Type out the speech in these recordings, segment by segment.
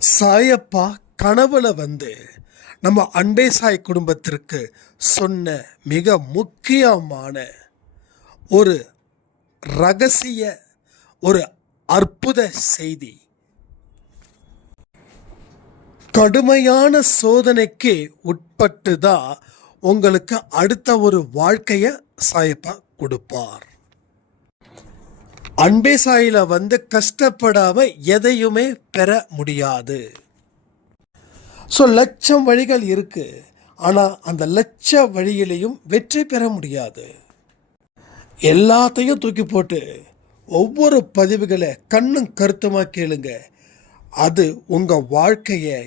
சாயப்பா கனவுல நம்ம அன்பே சாய் குடும்பத்திற்கு சொன்ன மிக முக்கியமான ஒரு ரகசிய ஒரு அற்புத செய்தி. கடுமையான சோதனைக்கு உட்பட்டு தான் உங்களுக்கு அடுத்த ஒரு வாழ்க்கைய சாயப்பா கொடுப்பார். அன்பே சாயில கஷ்டப்படாம எதையுமே பெற முடியாது. ஸோ லட்சம் வழிகள் இருக்கு, ஆனால் அந்த லட்ச வழியிலையும் வெற்றி பெற முடியாது. எல்லாத்தையும் தூக்கி போட்டு ஒவ்வொரு பதிவுகளை கண்ணும் கருத்துமா கேளுங்க. அது உங்க வாழ்க்கையை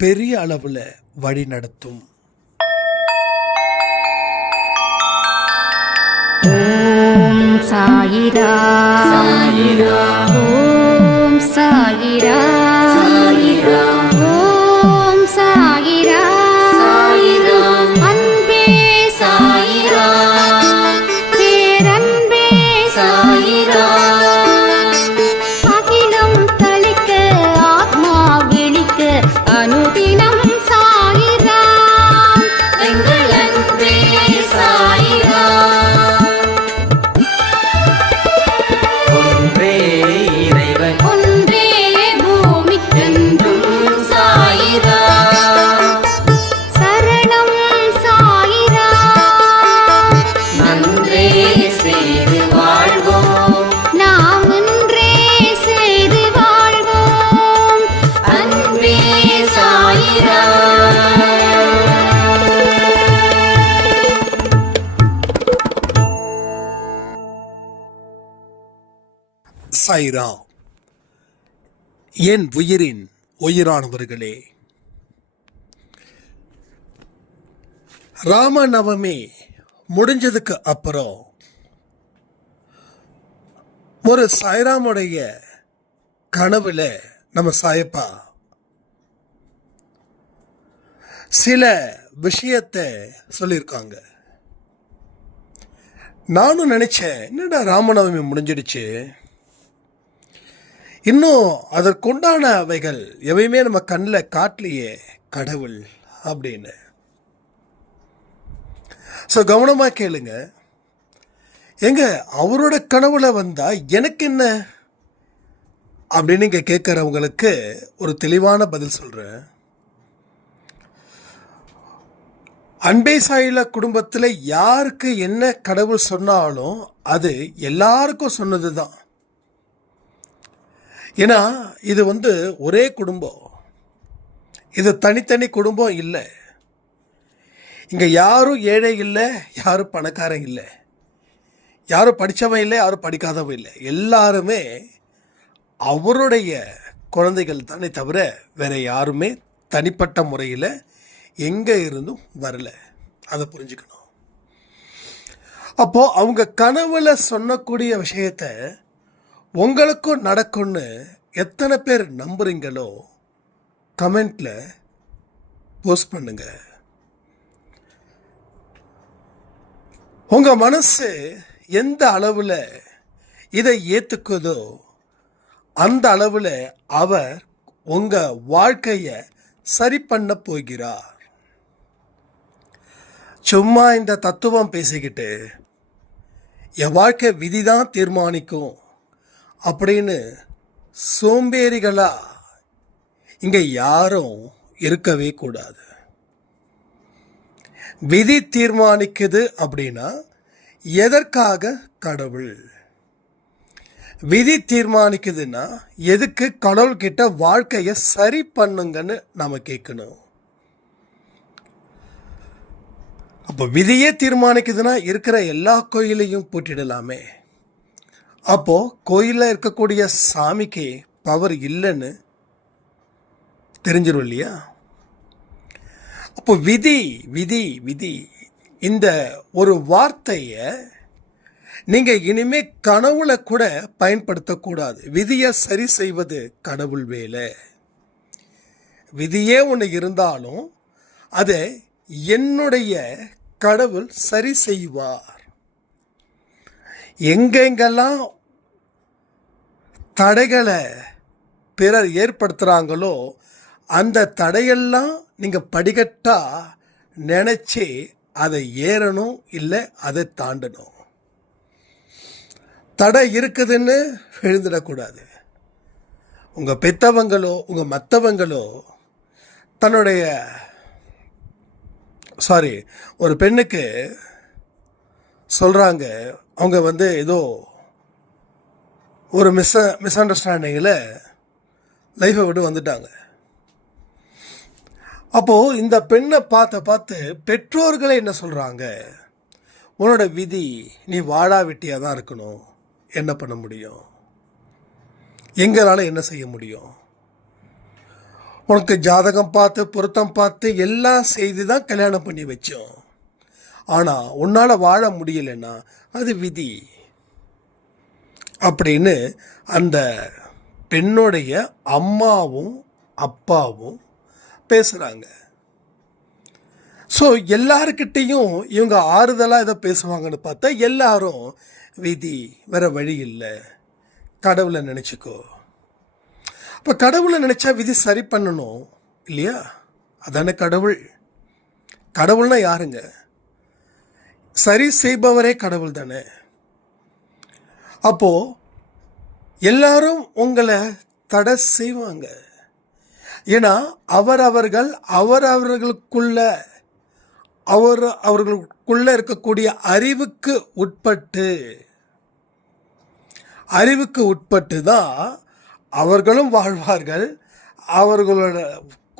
பெரிய அளவில் வழி நடத்தும். ஓம் சாயிரா சாயிரா, ஓம் சாயிரா சாயிரா, ஓம் சாயிரா சாயிரா, அன்பே சாயிரா, பேரன்பே சாயிரா, அகிலம் தளிக்க ஆத்மா விழிக்க அனுதினம் சாயிரா, எங்கள் அன்பே சாயிரா. சாயிரா, என் உயிரின் உயிரானவர்களே, ராமநவமி முடிஞ்சதுக்கு அப்புறம் ஒரு சாய்ராமுடைய கனவுல நம்ம சாயப்பா சில விஷயத்தை சொல்லியிருக்காங்க. நானும் நினைச்சேன், என்னடா ராமநவமி முடிஞ்சிடுச்சு, இன்னும் அதற்குண்டான அவைகள் எவையுமே நம்ம கண்ணில் காட்டலையே கடவுள் அப்படின்னு. ஸோ கவனமாக கேளுங்க. எங்க அவரோட கனவுல வந்தா எனக்கு என்ன அப்படின்னு இங்கே கேட்குறவங்களுக்கு ஒரு தெளிவான பதில் சொல்கிறேன். அன்பே சாயில குடும்பத்தில் யாருக்கு என்ன கடவுள் சொன்னாலும் அது எல்லாருக்கும் சொன்னது தான். ஏன்னா இது ஒரே குடும்பம், இது தனித்தனி குடும்பம் இல்லை. இங்கே யாரும் ஏழை இல்லை, யாரும் பணக்காரன் இல்லை, யாரும் படித்தவன் இல்லை, யாரும் படிக்காதவன் இல்லை. எல்லாருமே அவருடைய குழந்தைகள் தானே தவிர வேற யாருமே தனிப்பட்ட முறையில் எங்கே இருந்தும் வரல. அதை புரிஞ்சுக்கணும். அப்போது அவங்க கனவுல சொன்னக்கூடிய விஷயத்தை உங்களுக்கும் நடக்கும்னு எத்தனை பேர் நம்புறீங்களோ கமெண்ட்ல போஸ்ட் பண்ணுங்க. உங்க மனசு எந்த அளவில் இதை ஏற்றுக்குதோ அந்த அளவில் அவர் உங்க வாழ்க்கையை சரி பண்ண போகிறார். சும்மா இந்த தத்துவம் பேசிக்கிட்டு என் வாழ்க்கை விதிதான் தீர்மானிக்கும் அப்படின்னு சோம்பேறிகளா இங்க யாரும் இருக்கவே கூடாது. விதி தீர்மானிக்குது அப்படின்னா எதற்காக கடவுள்? விதி தீர்மானிக்குதுன்னா எதுக்கு கடவுள்கிட்ட வாழ்க்கையை சரி பண்ணுங்கன்னு நாம கேட்கணும். அப்போ விதியே தீர்மானிக்குதுன்னா இருக்கிற எல்லா கோயிலையும் பூட்டிடலாமே. அப்போ கோயிலில் இருக்கக்கூடிய சாமிக்கு பவர் இல்லைன்னு தெரிஞ்சிடும் இல்லையா? அப்போ விதி விதி விதி இந்த ஒரு வார்த்தையை நீங்க இனிமே கனவுல கூட பயன்படுத்தக்கூடாது. விதியை சரி செய்வது கடவுள் வேலை. விதியே ஒன்று இருந்தாலும் அதை என்னுடைய கடவுள் சரி செய்வார். எங்கெங்கெல்லாம் தடைகளை பிறர் ஏற்படுத்துகிறாங்களோ அந்த தடையெல்லாம் நீங்கள் படிக்கட்டா நினச்சி அதை ஏறணும், இல்லை அதை தாண்டணும். தடை இருக்குதுன்னு எழுந்துடக்கூடாது. உங்கள் பெத்தவங்களோ உங்கள் மற்றவங்களோ தன்னுடைய ஒரு பெண்ணுக்கு சொல்கிறாங்க, அவங்க ஏதோ ஒரு மிஸ் அண்டர்ஸ்டாண்டிங்கில் லைஃப்பை விட்டு வந்துட்டாங்க. அப்போது இந்த பெண்ணை பார்த்து பெற்றோர்களே என்ன சொல்கிறாங்க, உன்னோட விதி, நீ வாடா வெட்டியாக தான் இருக்கணும், என்ன பண்ண முடியும், எங்களால் என்ன செய்ய முடியும், உனக்கு ஜாதகம் பார்த்து பொருத்தம் பார்த்து எல்லாம் செய்து தான் கல்யாணம் பண்ணி வச்சோம், ஆனால் உன்னால் வாழ முடியலைன்னா அது விதி அப்படின்னு அந்த பெண்ணுடைய அம்மாவும் அப்பாவும் பேசுகிறாங்க. ஸோ எல்லாருக்கிட்டேயும் இவங்க ஆறுதலாக எதை பேசுவாங்கன்னு பார்த்தா எல்லாரும் விதி, வேற வழி இல்லை, கடவுளை நினச்சிக்கோ. இப்போ கடவுளை நினச்சா விதி சரி பண்ணணும் இல்லையா? அதானே கடவுள். கடவுள்னா யாருங்க? சரி செய்பவரே கடவுள் தானே. அப்போ எல்லாரும் உங்களை தடை செய்வாங்க. ஏன்னா அவர்களுக்குள்ள இருக்கக்கூடிய அறிவுக்கு உட்பட்டு தான் அவர்களும் வாழ்வார்கள். அவர்களோட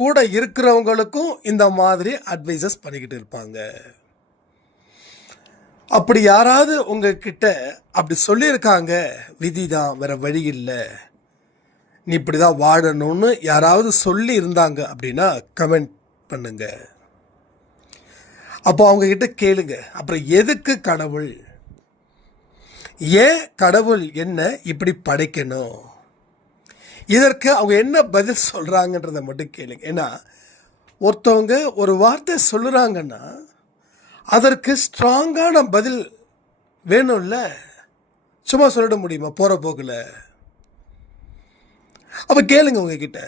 கூட இருக்கிறவங்களுக்கும் இந்த மாதிரி அட்வைசஸ் பண்ணிக்கிட்டு இருப்பாங்க. அப்படி யாராவது உங்ககிட்ட அப்படி சொல்லியிருக்காங்க, விதி தான், வேற வழி இல்லை, நீ இப்படி தான் வாழணும்னு யாராவது சொல்லி இருந்தாங்க அப்படின்னா கமெண்ட் பண்ணுங்க. அப்போ அவங்கக்கிட்ட கேளுங்க, அப்புறம் எதுக்கு கடவுள், ஏன் கடவுள் என்ன இப்படி படைக்கணும், இதற்கு அவங்க என்ன பதில் சொல்கிறாங்கன்றதை மட்டும் கேளுங்க. ஏன்னா ஒருத்தவங்க ஒரு வார்த்தை சொல்லுறாங்கன்னா அதற்கு ஸ்ட்ராங்கான பதில் வேணும்ல, சும்மா சொல்லிட முடியுமா போகிற போக்கில்? அப்போ கேளுங்க உங்ககிட்ட,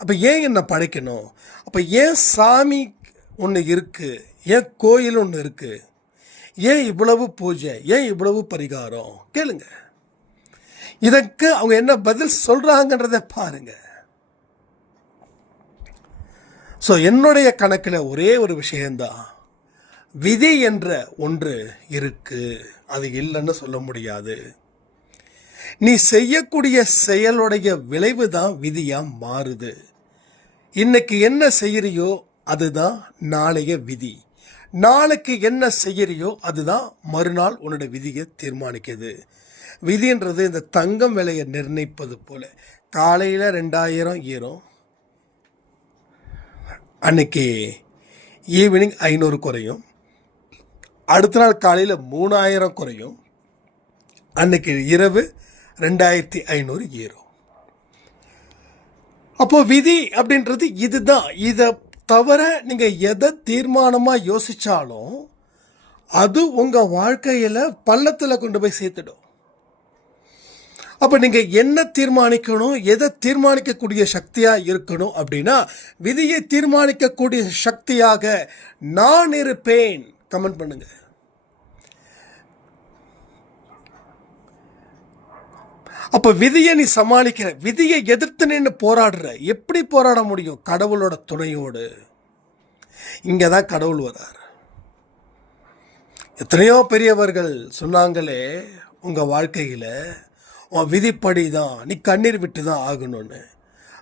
அப்போ ஏன் என்ன படைக்கணும், அப்போ ஏன் சாமி ஒன்று இருக்குது, ஏன் கோயில் ஒன்று இருக்குது, ஏன் இவ்வளவு பூஜை, ஏன் இவ்வளவு பரிகாரம், கேளுங்க. இதற்கு அவங்க என்ன பதில் சொல்கிறாங்கன்றதை பாருங்க. ஸோ என்னுடைய கணக்கில் ஒரே ஒரு விஷயந்தான், விதி என்ற ஒன்று இருக்கு, அது இல்லைன்னு சொல்ல முடியாது. நீ செய்யக்கூடிய செயலுடைய விளைவு தான் விதியாக மாறுது. இன்னைக்கு என்ன செய்யறியோ அதுதான் நாளைய விதி, நாளைக்கு என்ன செய்யறியோ அதுதான் மறுநாள் உன்னோட விதியை தீர்மானிக்குது. விதின்றது இந்த தங்கம் விலையை நிர்ணயிப்பது போல, காலையில் 2000 ஏறும், அன்னைக்கு ஈவினிங் 500 குறையும், அடுத்த நாள் காலையில் 3000 குறையும், அன்னைக்கு இரவு 2500 ஏறும். அப்போ விதி அப்படின்றது இதுதான். இதை தவிர நீங்கள் எதை தீர்மானமாக யோசித்தாலும் அது உங்கள் வாழ்க்கையில் பள்ளத்தில் கொண்டு போய் சேர்த்துடும். அப்போ நீங்கள் என்ன தீர்மானிக்கணும், எதை தீர்மானிக்கக்கூடிய சக்தியாக இருக்கணும் அப்படின்னா, விதியை தீர்மானிக்கக்கூடிய சக்தியாக நான் இருப்பேன். கமெண்ட் பண்ணுங்க. அப்போ விதியை நீ சமாளிக்கிற, விதியை எதிர்த்து நின்று போராடுற. எப்படி போராட முடியும்? கடவுளோட துணையோடு. இங்கே தான் கடவுள் வரார். எத்தனையோ பெரியவர்கள் சொன்னாங்களே, உங்கள் வாழ்க்கையில் உன் விதிப்படி தான் நீ கண்ணீர் விட்டு தான் ஆகணும்னு.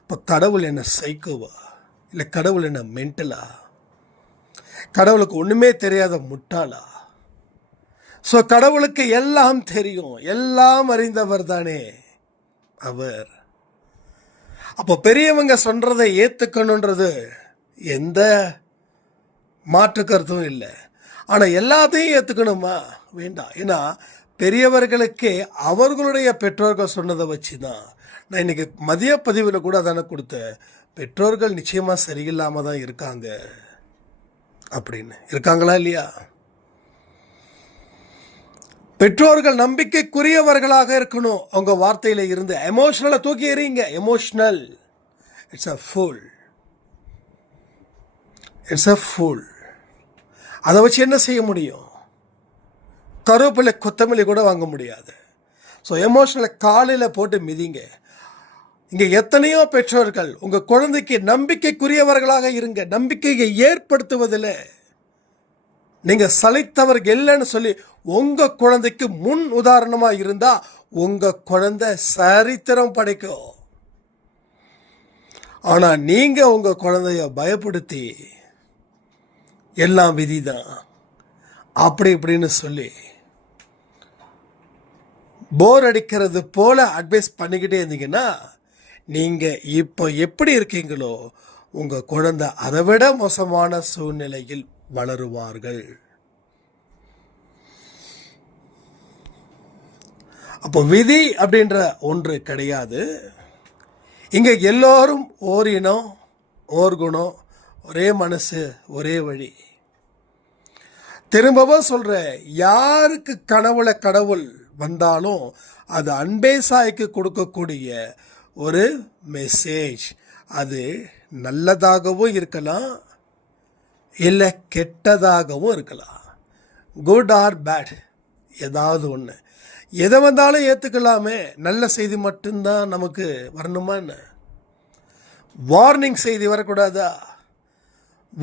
இப்போ கடவுள் என்ன சைக்கோவா, இல்லை கடவுள் என்ன மென்டலா, கடவுளுக்கு ஒன்றுமே தெரியாத முட்டாளா? ஸோ கடவுளுக்கு எல்லாம் தெரியும், எல்லாம் அறிந்தவர் தானே அவர். அப்போ பெரியவங்க சொல்றதை ஏற்றுக்கணுன்றது எந்த மாற்று கருத்தும் இல்லை. ஆனால் எல்லாத்தையும் ஏற்றுக்கணுமா? வேண்டாம். ஏன்னா பெரியவர்களுக்கே அவர்களுடைய பெற்றோர்கள் சொன்னதை வச்சு தான் நான் இன்னைக்கு மதிய பதிவில் கூட அதான கொடுத்தேன், பெற்றோர்கள் நிச்சயமாக சரியில்லாமல் தான் இருக்காங்க அப்படின்னு. இருக்காங்களா இல்லையா? பெற்றோர்கள் நம்பிக்கைக்குரியவர்களாக இருக்கணும். அவங்க வார்த்தையில இருந்து எமோஷனலை தூக்கி எறிங்க. Emotional it's a fool, it's a fool. அதை வச்சு என்ன செய்ய முடியும்? கருவேப்பிலை கொத்தமல்லி கூட வாங்க முடியாது. ஸோ எமோஷனலை காலையில் போட்டு மிதிங்க. இங்கே எத்தனையோ பெற்றோர்கள் உங்கள் குழந்தைக்கு நம்பிக்கைக்குரியவர்களாக இருங்க. நம்பிக்கையை ஏற்படுத்துவதில் நீங்கள் சளைத்தவர்கள் இல்லைன்னு சொல்லி உங்கள் குழந்தைக்கு முன் உதாரணமாக இருந்தால் உங்கள் குழந்தை சரித்திரம் படைக்கும். ஆனால் நீங்கள் உங்கள் குழந்தைய பயப்படுத்தி எல்லாம் விதி தான் அப்படி இப்படின்னு சொல்லி போர் அடிக்கிறது போல அட்வைஸ் பண்ணிக்கிட்டே இருந்தீங்கன்னா நீங்கள் இப்போ எப்படி இருக்கீங்களோ உங்கள் குழந்தை அதை விட மோசமான சூழ்நிலையில் வளருவார்கள். அப்போ விதி அப்படின்ற ஒன்று கிடையாது. இங்கே எல்லோரும் ஓர் இனம், ஓர் குணம், ஒரே மனசு, ஒரே வழி. திரும்பவும் சொல்கிறேன், யாருக்கு கனவுல கடவுள் வந்தாலும் அது அன்பே சாய்க்கு கொடுக்கக்கூடிய ஒரு மெசேஜ். அது நல்லதாகவும் இருக்கலாம், இல்லை கெட்டதாகவும் இருக்கலாம். குட் ஆர் பேட், ஏதாவது ஒன்று. எதை வந்தாலும் ஏற்றுக்கலாமே. நல்ல செய்தி மட்டும்தான் நமக்கு வரணுமா என்ன? வார்னிங் செய்தி வரக்கூடாதா?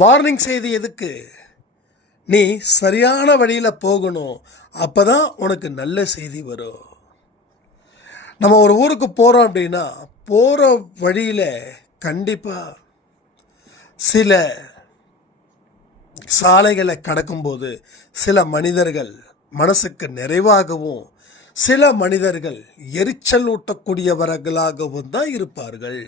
வார்னிங் செய்தி எதுக்கு? நீ சரியான வழியில் போகணும். அப்போ தான் உனக்கு நல்ல செய்தி வரும். நம்ம ஒரு ஊருக்கு போகிறோம் அப்படின்னா போகிற வழியில் கண்டிப்பாக சில சாலைகளை கடக்கும்போது சில மனிதர்கள் மனசுக்கு நிறைவாகவும் சில மனிதர்கள் எரிச்சல் ஊட்டக்கூடியவர்களாகவும் தான் இருப்பார்கள்.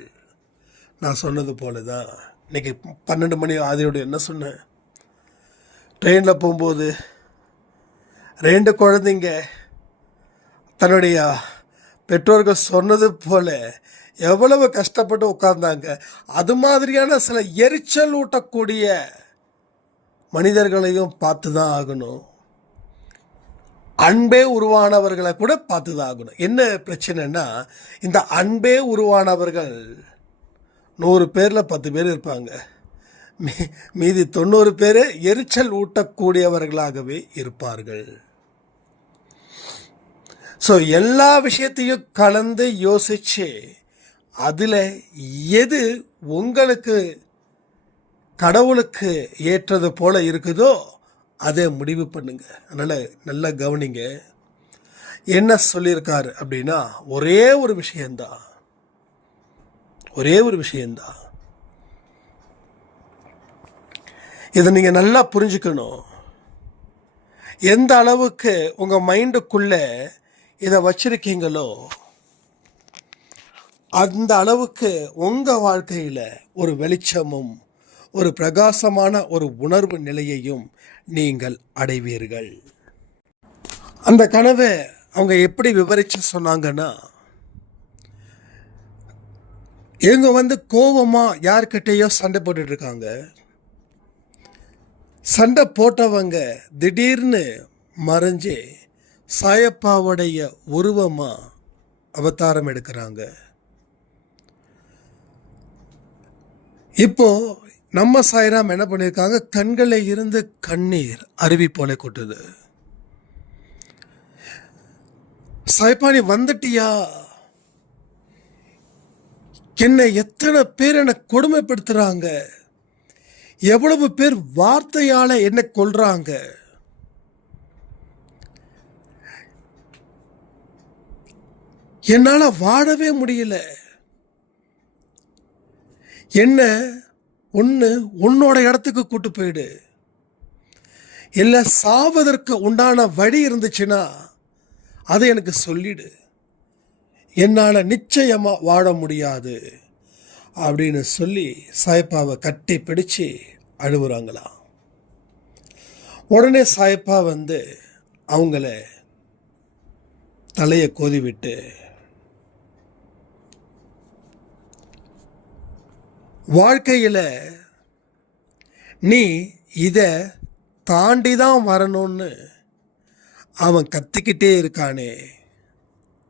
நான் சொன்னது போல தான் இன்னைக்கு 12 மணி ஆதியோடு என்ன சொன்னேன்? ட்ரெயினில் போகும்போது 2 குழந்தைங்க தன்னுடைய பெற்றோர்கள் சொன்னது போல எவ்வளவு கஷ்டப்பட்டு உட்கார்ந்தாங்க. அது மாதிரியான சில எரிச்சல் ஊட்டக்கூடிய மனிதர்களையும் பார்த்து தான் ஆகணும். அன்பே உருவானவர்களை கூட பார்த்து தான் ஆகணும். என்ன பிரச்சனைன்னா, இந்த அன்பே உருவானவர்கள் 100 பேரில் 10 பேர் இருப்பாங்க. மீதி 90 பேர் எரிச்சல் ஊட்டக்கூடியவர்களாகவே இருப்பார்கள். ஸோ எல்லா விஷயத்தையும் கலந்து யோசிச்சு அதில் எது உங்களுக்கு கடவுளுக்கு ஏற்றது போல இருக்குதோ அதை முடிவு பண்ணுங்க. அதனால் நல்லா கவனிங்க. என்ன சொல்லியிருக்காரு அப்படின்னா, ஒரே ஒரு விஷயந்தான். இதை நீங்கள் நல்லா புரிஞ்சுக்கணும். எந்த அளவுக்கு உங்கள் மைண்டுக்குள்ளே இதை வச்சிருக்கீங்களோ அந்த அளவுக்கு உங்கள் வாழ்க்கையில் ஒரு வெளிச்சமும் ஒரு பிரகாசமான ஒரு உணர்வு நிலையையும் நீங்கள் அடைவீர்கள். அந்த கனவை அவங்க எப்படி விவரித்து சொன்னாங்கன்னா, இவங்க கோபமாக யார்கிட்டேயோ சண்டை போட்டுட்டு இருக்காங்க. சண்டை போட்டவங்க திடீர்னு மறைஞ்சு சாயப்பாவுடைய உருவமாக அவதாரம் எடுக்கிறாங்க. இப்போ நம்ம சாய்ராம் என்ன பண்ணியிருக்காங்க? கண்களில் இருந்து கண்ணீர் அருவி போல கொட்டுது. சாய்ப்பா நீ வந்துட்டியா? என்னை எத்தனை பேர் என்னை கொடுமைப்படுத்துறாங்க, எவ்வளவு பேர் வார்த்தையால என்னை கொல்றாங்க. என்னால வாழவே முடியல. என்ன உன்னோட இடத்துக்கு கூட்டு போயிடு, இல்லை சாவதற்கு உண்டான வழி இருந்துச்சுன்னா அதை எனக்கு சொல்லிடு, என்னால் நிச்சயமாக வாழ முடியாது அப்படின்னு சொல்லி சாய்ப்பாவை கட்டி பிடிச்சு அழுவுறாங்களாம். உடனே சாய்ப்பா அவங்கள தலையை கோதி விட்டு, வாழ்க்கையில் நீ இதை தாண்டி தான் வரணும்னு அவன் கத்திக்கிட்டே இருக்கானே,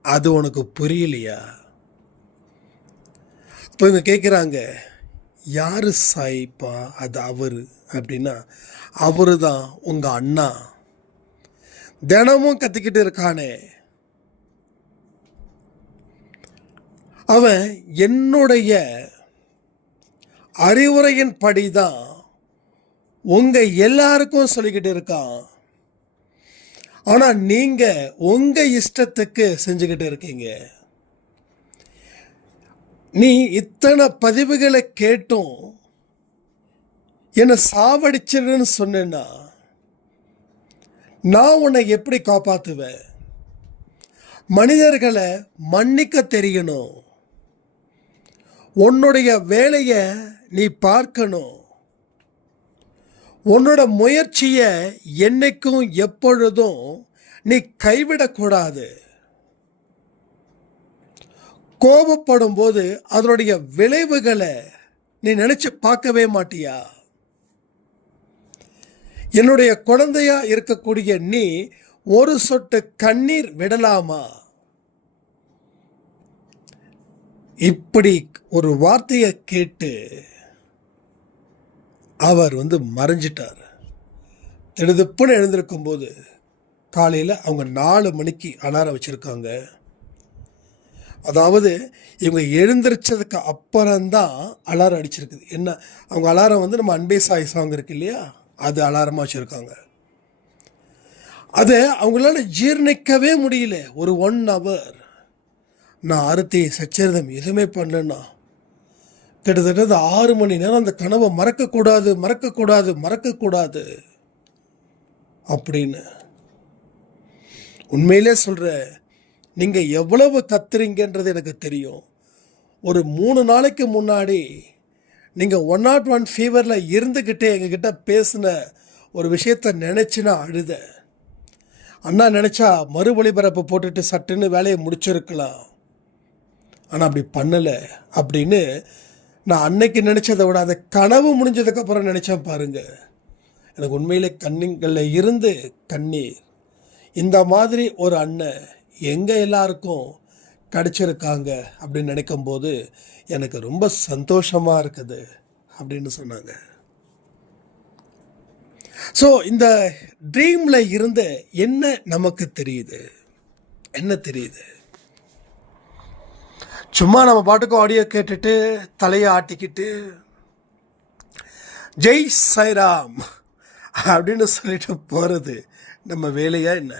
அது உனக்கு புரியலையா? இப்போ இவங்க கேட்குறாங்க, யாரு சாயிப்பா அது அவரு அப்படின்னா, அவரு தான் உங்க அண்ணா. தினமும் கத்திக்கிட்டு இருக்கானே, அவன் என்னுடைய அறிவுரையின் படிதான் உங்க எல்லாருக்கும் சொல்லிக்கிட்டு இருக்கான். ஆனா நீங்க உங்க இஷ்டத்துக்கு செஞ்சுக்கிட்டு இருக்கீங்க. நீ இத்தனை பதிவுகளை கேட்டும் என்னை சாவடிச்சிருன்னு சொன்னா நான் உன்னை எப்படி காப்பாத்துவேன்? மனிதர்களை மன்னிக்க தெரியணும். உன்னுடைய வேலையை நீ பார்க்கணும். உன்னோட முயற்சியை என்னைக்கும் எப்பொழுதும் நீ கைவிடக்கூடாது. கோபப்படும் போது அதனுடைய விளைவுகளை நீ நினைச்சு பார்க்கவே மாட்டியா? என்னுடைய குழந்தையா இருக்கக்கூடிய நீ ஒரு சொட்டு கண்ணீர் விடலாமா? இப்படி ஒரு வார்த்தையை கேட்டு அவர் மறைஞ்சிட்டார். திடுதுப்புன்னு எழுந்திருக்கும் போது காலையில் அவங்க 4 மணிக்கு அலாரம் வச்சுருக்காங்க. அதாவது இவங்க எழுந்திரிச்சதுக்கு அப்புறம்தான் அலாரம் அடிச்சிருக்குது. என்ன, அவங்க அலாரம் நம்ம அன்பே சாய் சாங் இருக்கு இல்லையா, அது அலாரமாக வச்சுருக்காங்க. அதை அவங்களால ஜீர்ணிக்கவே முடியல. ஒரு 1 hour நான் ஆரத்தி சச்சரிதம் எதுவுமே பண்ணலன்னா கிட்டத்தட்ட 6 மணி நேரம் அந்த கனவை மறக்கக்கூடாது அப்படின்னு. உண்மையிலே சொல்கிறேன், நீங்கள் எவ்வளவு கத்துறீங்கன்றது எனக்கு தெரியும். ஒரு 3 நாளைக்கு முன்னாடி நீங்கள் 101 ஃபீவரில் இருந்துக்கிட்டே எங்ககிட்ட பேசின ஒரு விஷயத்தை நினச்சினா அழுத. அண்ணா நினச்சா மறு ஒளிபரப்பு போட்டுட்டு சட்டுன்னு வேலையை முடிச்சிருக்கலாம், ஆனால் அப்படி பண்ணலை அப்படின்னு நான் அன்னைக்கு நினச்சதை விட அதை கனவு முடிஞ்சதுக்கப்புறம் நினச்சேன் பாருங்க. எனக்கு உண்மையிலே கண்ணிங்களில் இருந்து கண்ணீர். இந்த மாதிரி ஒரு அண்ணன் எங்கே எல்லாருக்கும் கிடச்சிருக்காங்க அப்படின்னு நினைக்கும்போது எனக்கு ரொம்ப சந்தோஷமாக இருக்குது அப்படின்னு சொன்னாங்க. ஸோ இந்த ட்ரீமில் இருந்து என்ன நமக்கு தெரியுது? என்ன தெரியுது? சும்மா நம்ம பாட்டுக்கு ஆடியோ கேட்டுட்டு தலையை ஆட்டிக்கிட்டு ஜெய் சாய்ராம் அப்படின்னு சொல்லிட்டு போகிறது நம்ம வேலையா என்ன?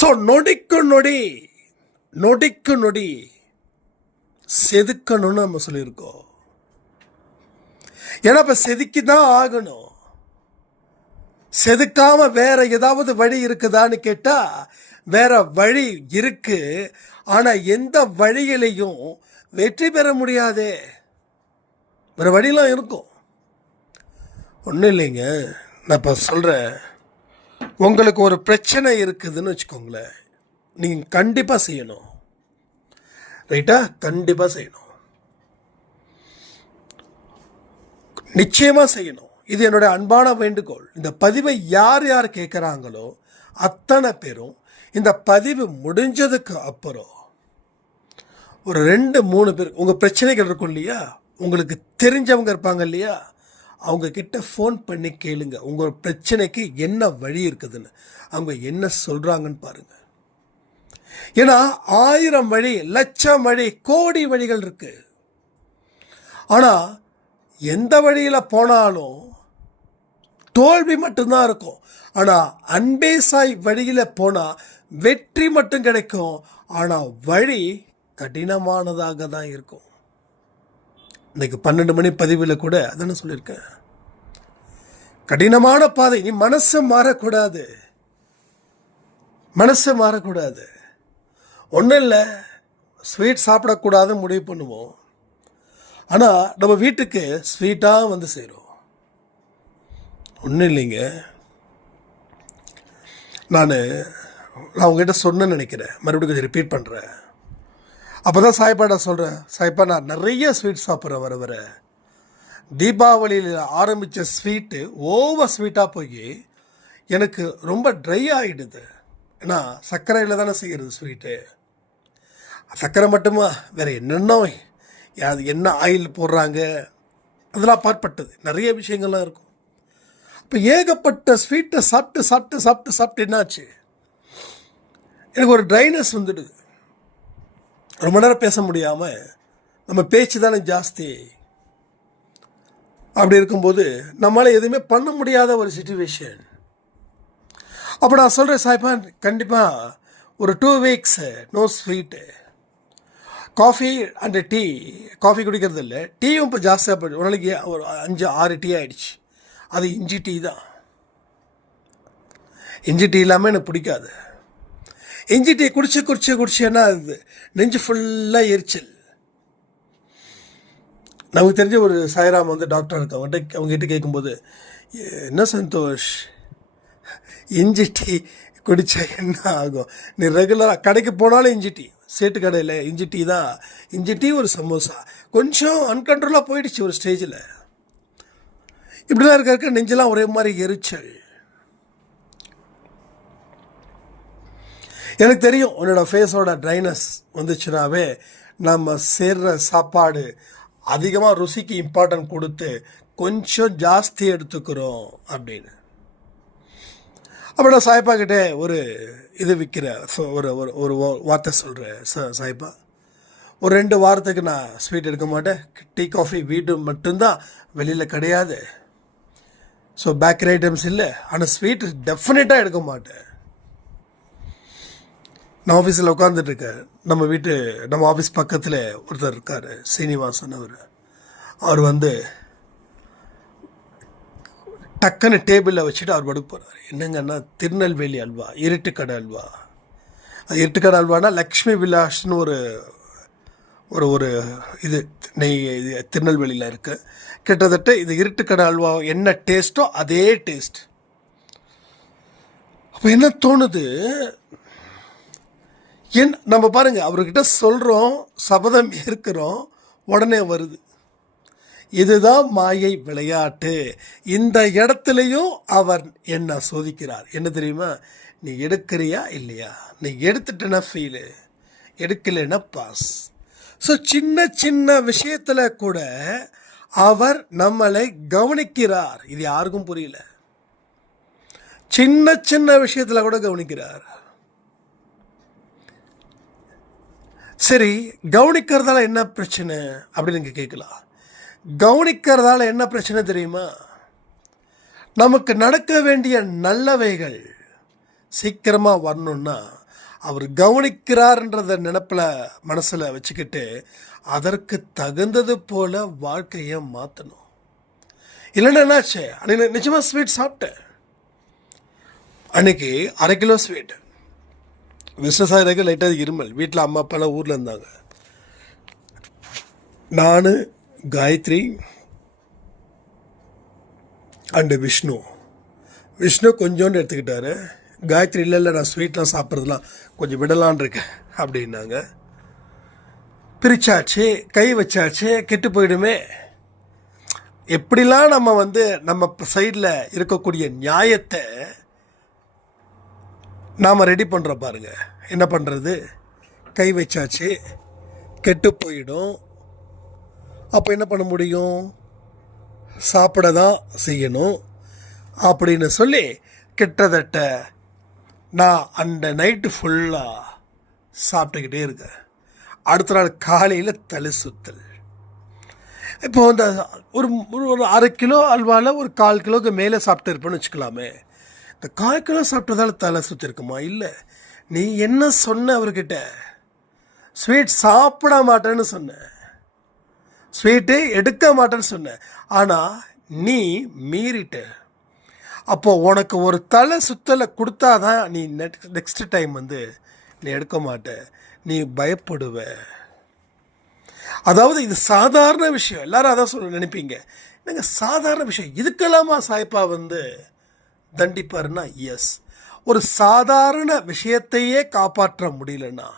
ஸோ நொடிக்கு நொடி செதுக்கணும்னு நம்ம சொல்லியிருக்கோம். ஏன்னா இப்போ செதுக்கி தான் ஆகணும். செதுக்காம வேற ஏதாவது வழி இருக்குதான்னு கேட்டா வேற வழி இருக்கு. ஆனா எந்த வழியிலையும் வெற்றி பெற முடியாதே. வேற வழியெல்லாம் இருக்கும். ஒன்றும் இல்லைங்க, நான் இப்போ சொல்கிறேன், உங்களுக்கு ஒரு பிரச்சனை இருக்குதுன்னு வச்சுக்கோங்களேன், நீங்கள் கண்டிப்பாக செய்யணும். ரைட்டா? கண்டிப்பாக செய்யணும், நிச்சயமாக செய்யணும். இது என்னுடைய அன்பான வேண்டுகோள். இந்த பதிவை யார் யார் கேட்குறாங்களோ அத்தனை பேரும் இந்த பதிவு முடிஞ்சதுக்கு அப்புறம் ஒரு 2-3 பேர் உங்கள் பிரச்சனைகள் இருக்கும் இல்லையா, உங்களுக்கு தெரிஞ்சவங்க இருப்பாங்க இல்லையா, அவங்க கிட்ட ஃபோன் பண்ணி கேளுங்க உங்கள் பிரச்சனைக்கு என்ன வழி இருக்குதுன்னு. அவங்க என்ன சொல்கிறாங்கன்னு பாருங்க. ஏன்னா 1000 வழி, லட்சம் வழி, கோடி வழிகள் இருக்கு. ஆனால் எந்த வழியில் போனாலும் தோல்வி மட்டும்தான் இருக்கும். ஆனால் அன்பே சாய் வழியில் போனால் வெற்றி மட்டும் கிடைக்கும். ஆனால் வழி கடினமானதாக தான் இருக்கும். இன்னைக்கு 12 மணி பதிவில் கூட அதான சொல்லியிருக்கேன், கடினமான பாதை. நீ மனசு மாறக்கூடாது. ஒன்றும் இல்லை, ஸ்வீட் சாப்பிடக்கூடாதுன்னு முடிவு பண்ணுவோம். ஆனால் நம்ம வீட்டுக்கு ஸ்வீட்டாக சேரும். ஒன்றும் இல்லைங்க, நான் உங்ககிட்ட சொன்னேன்னு நினைக்கிறேன், மறுபடியும் கொஞ்சம் ரிப்பீட் பண்ணுறேன். அப்போ தான் சாய்பாடா சொல்கிறேன், சாய்ப்பா நான் நிறைய ஸ்வீட் சாப்பிட்றேன். வர தீபாவளியில் ஆரம்பித்த ஸ்வீட்டு ஓவர் ஸ்வீட்டாக போய் எனக்கு ரொம்ப ட்ரை ஆகிடுது. ஏன்னா சர்க்கரையில் தானே செய்கிறது ஸ்வீட்டு. சர்க்கரை மட்டுமா, வேறு என்னென்ன அது என்ன ஆயில் போடுறாங்க அதெல்லாம் அப்பாற்பட்டது நிறைய விஷயங்கள்லாம் இருக்கும். இப்போ ஏகப்பட்ட ஸ்வீட்டை சாப்பிட்டு சாப்பிட்டு சாப்பிட்டு சாப்பிட்டு என்னாச்சு, எனக்கு ஒரு ட்ரைனஸ் வந்துடுது. ரொம்ப நேரம் பேச முடியாமல் நம்ம பேச்சு தானே ஜாஸ்தி. அப்படி இருக்கும்போது நம்மளால் எதுவுமே பண்ண முடியாத ஒரு சிச்சுவேஷன். அப்போ நான் சொல்கிறேன், சாய்ப்பா கண்டிப்பாக ஒரு 2 weeks no sweet. Coffee and tea, coffee குடிக்கிறது இல்லை, டீயும் இப்போ ஜாஸ்தியாக போய்ட்டு ஒரு நாளைக்கு ஒரு 5-6 டீ ஆகிடுச்சு. அது இஞ்சி டீ தான். இஞ்சி டீ இல்லாமல் எனக்கு பிடிக்காது. இஞ்சி டீ குடிச்சேன்னா அது நெஞ்சு ஃபுல்லாக எரிச்சல். நமக்கு தெரிஞ்ச ஒரு சாய்ராம் வந்து டாக்டர் இருக்கு, அவங்ககிட்ட கேட்கும்போது, என்ன சந்தோஷ், இஞ்சி டீ குடித்தா என்ன ஆகும்? நீ ரெகுலராக கடைக்கு போனாலும் இஞ்சி டீ, சேட்டு கடையில் இஞ்சி டீ தான். இஞ்சி டீ ஒரு சமோசா, கொஞ்சம் அன்கண்ட்ரோலாக போயிடுச்சு ஒரு ஸ்டேஜில். இப்படிலாம் இருக்க நெஞ்செல்லாம் ஒரே மாதிரி எரிச்சல். எனக்கு தெரியும் உன்னோட ஃபேஸோட ட்ரைனஸ் வந்துச்சுனாவே நம்ம சேர்ற சாப்பாடு அதிகமாக ருசிக்கு இம்பார்ட்டன்ட் கொடுத்து கொஞ்சம் ஜாஸ்தி எடுத்துக்கிறோம் அப்படின்னு. அப்போ நான் சாய்ப்பா கிட்டே ஒரு இது விற்கிற ஒரு ஒரு வார்த்தை சொல்கிறேன், சாய்ப்பா ஒரு 2 வாரத்துக்கு நான் ஸ்வீட் எடுக்க மாட்டேன். டீ காஃபி வீடு மட்டும்தான், வெளியில் கிடையாது. ஸோ பேக்கரி ஐட்டம்ஸ் இல்லை, ஆனால் ஸ்வீட் டெஃபினட்டாக எடுக்க மாட்டேன். நான் ஆஃபீஸில் உட்காந்துட்ருக்கேன். நம்ம ஆஃபீஸ் பக்கத்தில் ஒருத்தர் இருக்கார், சீனிவாசன். அவர் வந்து டக்குன்னு டேபிளில் வச்சுட்டு அவர் படுக்க போகிறார். என்னங்கன்னா திருநெல்வேலி அல்வா, இருட்டுக்கடை அல்வா. அது இருட்டுக்கடை அல்வானா லக்ஷ்மி விலாஸ்னு ஒரு ஒரு ஒரு இது திருநெல்வேலியில் இருக்குது. கிட்டத்தட்ட இது இருட்டுக்கடை அல்வா என்ன டேஸ்ட்டோ அதே டேஸ்ட். அப்போ என்ன தோணுது, நம்ம பாருங்கள், அவர்கிட்ட சொல்கிறோம், சபதம் ஏற்கிறோம், உடனே வருது. இதுதான் மாயை விளையாட்டு. இந்த இடத்துலையும் அவர் என்ன சோதிக்கிறார். என்ன தெரியுமா, நீ எடுக்கிறியா இல்லையா, நீ எடுத்துட்டேன்னா ஃபெயிலு, எடுக்கலைன்னா பாஸ். ஸோ சின்ன சின்ன விஷயத்தில் கூட அவர் நம்மளை கவனிக்கிறார். இது யாருக்கும் புரியல. சின்ன சின்ன விஷயத்தில் கூட கவனிக்கிறார். சரி, கவனிக்கிறதால என்ன பிரச்சனை அப்படின்னு நீங்கள் கேட்கலாம். கவனிக்கிறதால என்ன பிரச்சனை தெரியுமா, நமக்கு நடக்க வேண்டிய நல்லவைகள் சீக்கிரமாக வரணுன்னா அவர் கவனிக்கிறார்ன்றத நினப்பில் மனசில் வச்சுக்கிட்டு அதற்கு தகுந்தது போல் வாழ்க்கையை மாற்றணும். இல்லைன்னா என்னாச்சு, அன்றைக்கி நிச்சயமாக ஸ்வீட் சாப்பிட்டேன். அன்றைக்கி 1/2 கிலோ ஸ்வீட். பிஸ்னஸ் ஆகிறதுக்கு லைட்டாக இருமல். வீட்டில் அம்மா அப்பாலாம் ஊரில் இருந்தாங்க. நான், காயத்ரி அண்டு விஷ்ணு கொஞ்சோண்டு எடுத்துக்கிட்டாரு. காயத்ரி இல்லை நான் ஸ்வீட்லாம் சாப்பிட்றதுலாம் கொஞ்சம் விடலான் இருக்கேன் அப்படின்னாங்க. பிரிச்சாச்சு, கை வச்சாச்சு, கெட்டு போயிடுமே. எப்படிலாம் நம்ம வந்து நம்ம சைடில் இருக்கக்கூடிய நியாயத்தை நாம் ரெடி பண்ணுறோம் பாருங்க. என்ன பண்ணுறது, கை வச்சாச்சு, கெட்டு போயிடும். அப்போ என்ன பண்ண முடியும், சாப்பிட தான் செய்யணும் அப்படின்னு சொல்லி கிட்டத்தட்ட நான் அந்த நைட்டு ஃபுல்லாக சாப்பிட்டுக்கிட்டே இருக்கேன். அடுத்த நாள் காலையில் தலை சுத்தல். இப்போ வந்து ஒரு 1/2 கிலோ அல்வாவில் ஒரு 1/4 கிலோக்கு மேலே சாப்பிட்டு இருப்பேன்னு வச்சுக்கலாமே. இந்த 1/4 கிலோ சாப்பிட்டதால தலை சுற்றிருக்குமா? இல்லை, நீ என்ன சொன்ன அவர்கிட்ட, ஸ்வீட் சாப்பிட மாட்டேன்னு சொன்ன, ஸ்வீட்டு எடுக்க மாட்டேன்னு சொன்ன, ஆனால் நீ மீறிட்ட. அப்போது உனக்கு ஒரு தலை சுத்தலை கொடுத்தாதான் நீ நெக்ஸ்ட் டைம் வந்து நீ எடுக்க மாட்ட, நீ பயப்படுவ. அதாவது இது சாதாரண விஷயம், எல்லாரும் அதான் சொல்ல நினைப்பீங்க. என்னங்க சாதாரண விஷயம், இதுக்கெல்லாமா சாய்ப்பா வந்து தண்டிப்பாருன்னா, எஸ், ஒரு சாதாரண விஷயத்தையே காப்பாற்ற முடியலன்னா,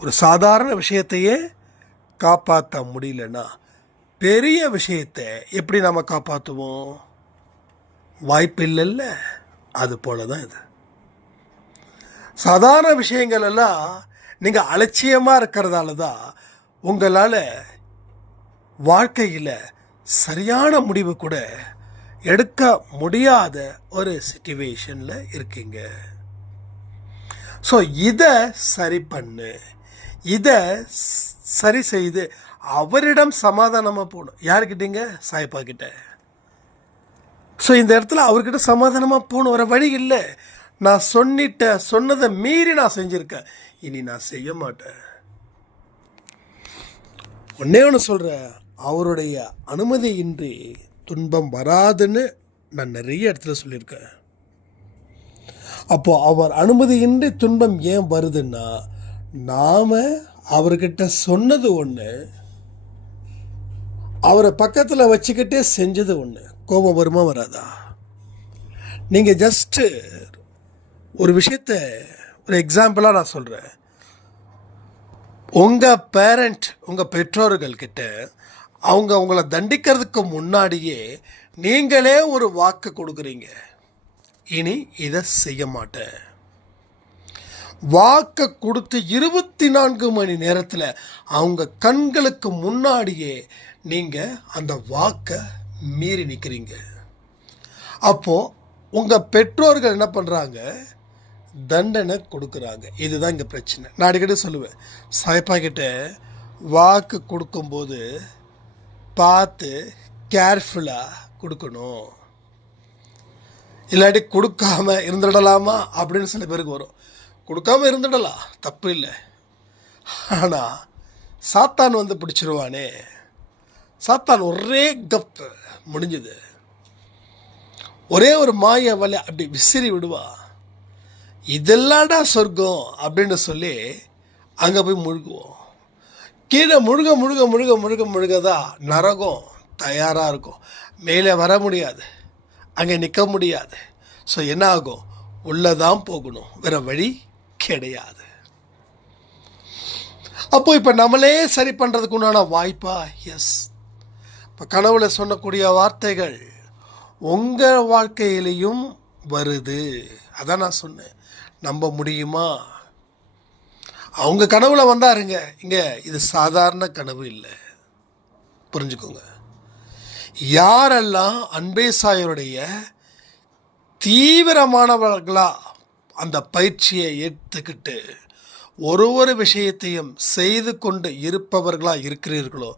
ஒரு சாதாரண விஷயத்தையே காப்பாற்ற முடியலன்னா பெரிய விஷயத்தை எப்படி நாம் காப்பாற்றுவோம்? வாய்ப்பு இல்லைல்ல. அது போல தான் இது. சாதாரண விஷயங்கள் எல்லாம் நீங்கள் அலட்சியமாக இருக்கிறதால தான் உங்களால் வாழ்க்கையில் சரியான முடிவு கூட எடுக்க முடியாத ஒரு சிச்சுவேஷனில் இருக்கீங்க. ஸோ இதை சரி பண்ணு, இதை சரி செய்து அவரிடம் சமாதானமாக போகணும். யாருக்கிட்டீங்க? சாய்ப்பா கிட்ட. ஸோ இந்த இடத்துல அவர்கிட்ட சமாதானமாக போகணும். வர வழி இல்லை. நான் சொன்னதை மீறி நான் செஞ்சுருக்கேன், இனி நான் செய்ய மாட்டேன். ஒன்னே ஒன்று சொல்கிறேன், அவருடைய அனுமதியின்றி துன்பம் வராதுன்னு நான் நிறைய இடத்துல சொல்லியிருக்கேன். அப்போது அவர் அனுமதியின்றி துன்பம் ஏன் வருதுன்னா, நாம் அவர்கிட்ட சொன்னது ஒன்று, அவரை பக்கத்தில் வச்சுக்கிட்டே செஞ்சது ஒன்று. கோபம் வருமா வராதா? நீங்கள் ஜஸ்ட்டு ஒரு விஷயத்த ஒரு எக்ஸாம்பிளாக நான் சொல்கிறேன். உங்கள் பேரண்ட், உங்கள் பெற்றோர்கள்கிட்ட அவங்க உங்களை தண்டிக்கிறதுக்கு முன்னாடியே நீங்களே ஒரு வாக்கு கொடுக்குறீங்க, இனி இதை செய்ய மாட்டேன். வாக்கை கொடுத்து 24 மணி நேரத்தில் அவங்க கண்களுக்கு முன்னாடியே நீங்கள் அந்த வாக்கை மீறி நிற்கிறீங்க. அப்போது உங்கள் பெற்றோர்கள் என்ன பண்ணுறாங்க? தண்டனை கொடுக்குறாங்க. இதுதான் இங்கே பிரச்சனை. நான் அடிக்கடி சொல்லுவேன், சாய்ப்பா கிட்ட வாக்கு கொடுக்கும்போது பார்த்து கேர்ஃபுல்லாக கொடுக்கணும், இல்லாட்டி கொடுக்காம இருந்துடலாமா அப்படின்னு சில பேருக்கு வரும். கொடுக்காம இருந்துடலாம், தப்பு இல்லை. ஆனால் சாத்தான் வந்து பிடிச்சிருவானே, சாத்தான் ஒரே கப்பு முடிஞ்சுது. ஒரே ஒரு மாய வலை அப்படி விசிறி விடுவா. இதெல்லாடா சொர்க்கம் அப்படின்னு சொல்லி அங்கே போய் முழுகுவோம். கீழே முழுக முழுக முழுக முழுக முழுகதான் நரகம் தயாராக இருக்கும். மேலே வர முடியாது, அங்கே நிற்க முடியாது. ஸோ என்ன ஆகும்? உள்ளதான் போகணும், வேறு வழி கிடையாது. அப்போ இப்போ நம்மளே சரி பண்ணுறதுக்கு உண்டான வாய்ப்பா? எஸ். இப்போ கனவுல சொன்னக்கூடிய வார்த்தைகள் உங்கள் வாழ்க்கையிலையும் வருது. அதான் நான் சொன்னேன், நம்ப முடியுமா? அவங்க கனவுல வந்தாருங்க. இங்கே இது சாதாரண கனவு இல்லை, புரிஞ்சுக்கோங்க. யாரெல்லாம் அன்பே சாயருடைய தீவிரமானவர்களா அந்த பயிற்சியை எடுத்துக்கிட்டு ஒரு விஷயத்தையும் செய்து கொண்டு இருப்பவர்களாக இருக்கிறீர்களோ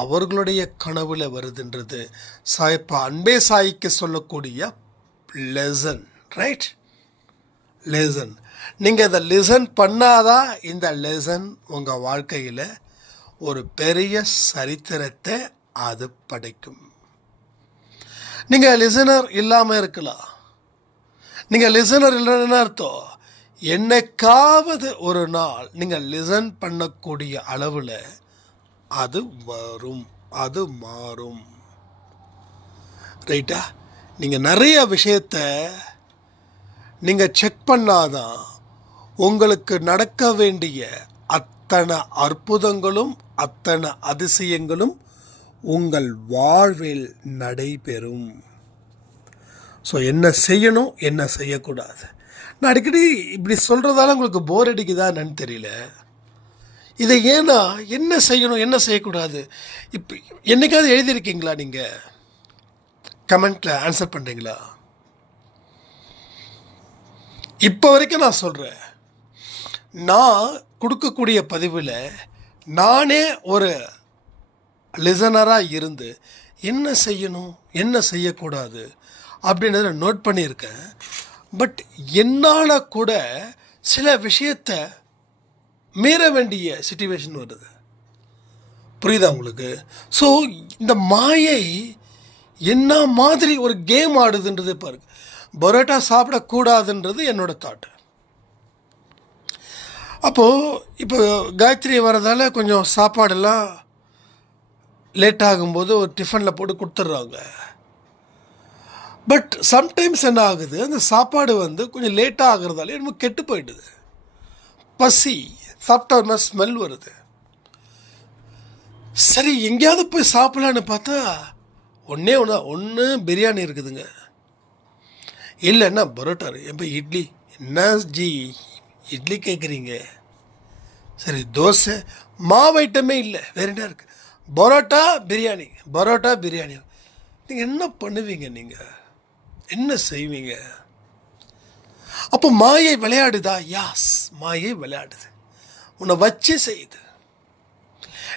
அவர்களுடைய கனவுல வருதுன்றது சாய்ப்பா அன்பே சாய்க்கு சொல்லக்கூடிய லெசன். ரைட்? லெசன். நீங்கள் இதை லிசன் பண்ணாதான் இந்த லெசன் உங்கள் வாழ்க்கையில் ஒரு பெரிய சரித்திரத்தை அது படைக்கும். நீங்கள் லிசனர் இல்லாமல் இருக்கலாம். நீங்கள் லிசனர் இல்லைன்னு அர்த்தம், என்னைக்காவது ஒரு நாள் நீங்கள் லிசன் பண்ணக்கூடிய அளவில் அது வரும், அது மாறும். ரைட்டா? நீங்கள் நிறைய விஷயத்த நீங்கள் செக் பண்ணாதான் உங்களுக்கு நடக்க வேண்டிய அத்தனை அற்புதங்களும் அத்தனை அதிசயங்களும் உங்கள் வாழ்வில் நடைபெறும். ஸோ என்ன செய்யணும், என்ன செய்யக்கூடாது. நான் அடிக்கடி இப்படி சொல்கிறதால உங்களுக்கு போர் அடிக்குதா என்னன்னு தெரியல. இதை ஏன்னா என்ன செய்யணும் என்ன செய்யக்கூடாது இப்போ என்னைக்காவது எழுதியிருக்கீங்களா? நீங்கள் கமெண்ட்டில் ஆன்சர் பண்ணுறீங்களா? இப்போ வரைக்கும் நான் சொல்கிறேன், நான் கொடுக்கக்கூடிய பதிவில் நானே ஒரு லிசனராக இருந்து என்ன செய்யணும் என்ன செய்யக்கூடாது அப்படின்றத நோட் பண்ணியிருக்கேன். பட் என்னால் கூட சில விஷயத்தை மீற வேண்டிய சிச்சுவேஷன் வருது. புரியுதா உங்களுக்கு? ஸோ இந்த மாயை என்ன மாதிரி ஒரு கேம் ஆடுதுன்றது பாருங்க. பரோட்டா சாப்பிடக்கூடாதுன்றது என்னோட தாட்டு. அப்போது இப்போ காயத்ரி வரதால் கொஞ்சம் சாப்பாடெல்லாம் லேட் ஆகும்போது ஒரு டிஃபனில் போட்டு கொடுத்துட்றாங்க. பட் சம்டைம்ஸ் என்ன ஆகுது, அந்த சாப்பாடு வந்து கொஞ்சம் லேட்டாக ஆகுறதாலே நமக்கு கெட்டு போயிடுது. பசி சாப்பிட்டா ஒரு மாதிரி ஸ்மெல் வருது. சரி எங்கேயாவது போய் சாப்பிடலான்னு பார்த்தா ஒன்று பிரியாணி இருக்குதுங்க, இல்லைன்னா பரோட்டா இப்போ இட்லி என்ன ஜி இட்லி கேட்குறீங்க, சரி தோசை, மாவு ஐட்டமே இல்லை, வேறு என்ன இருக்குது, பரோட்டா பிரியாணி, பரோட்டா பிரியாணி. நீங்கள் என்ன பண்ணுவீங்க, நீங்கள் என்ன செய்வீங்க? அப்போ மாயை விளையாடுதா? யாஸ், மாயை விளையாடுது, உன்னை வச்சு செய்யுது.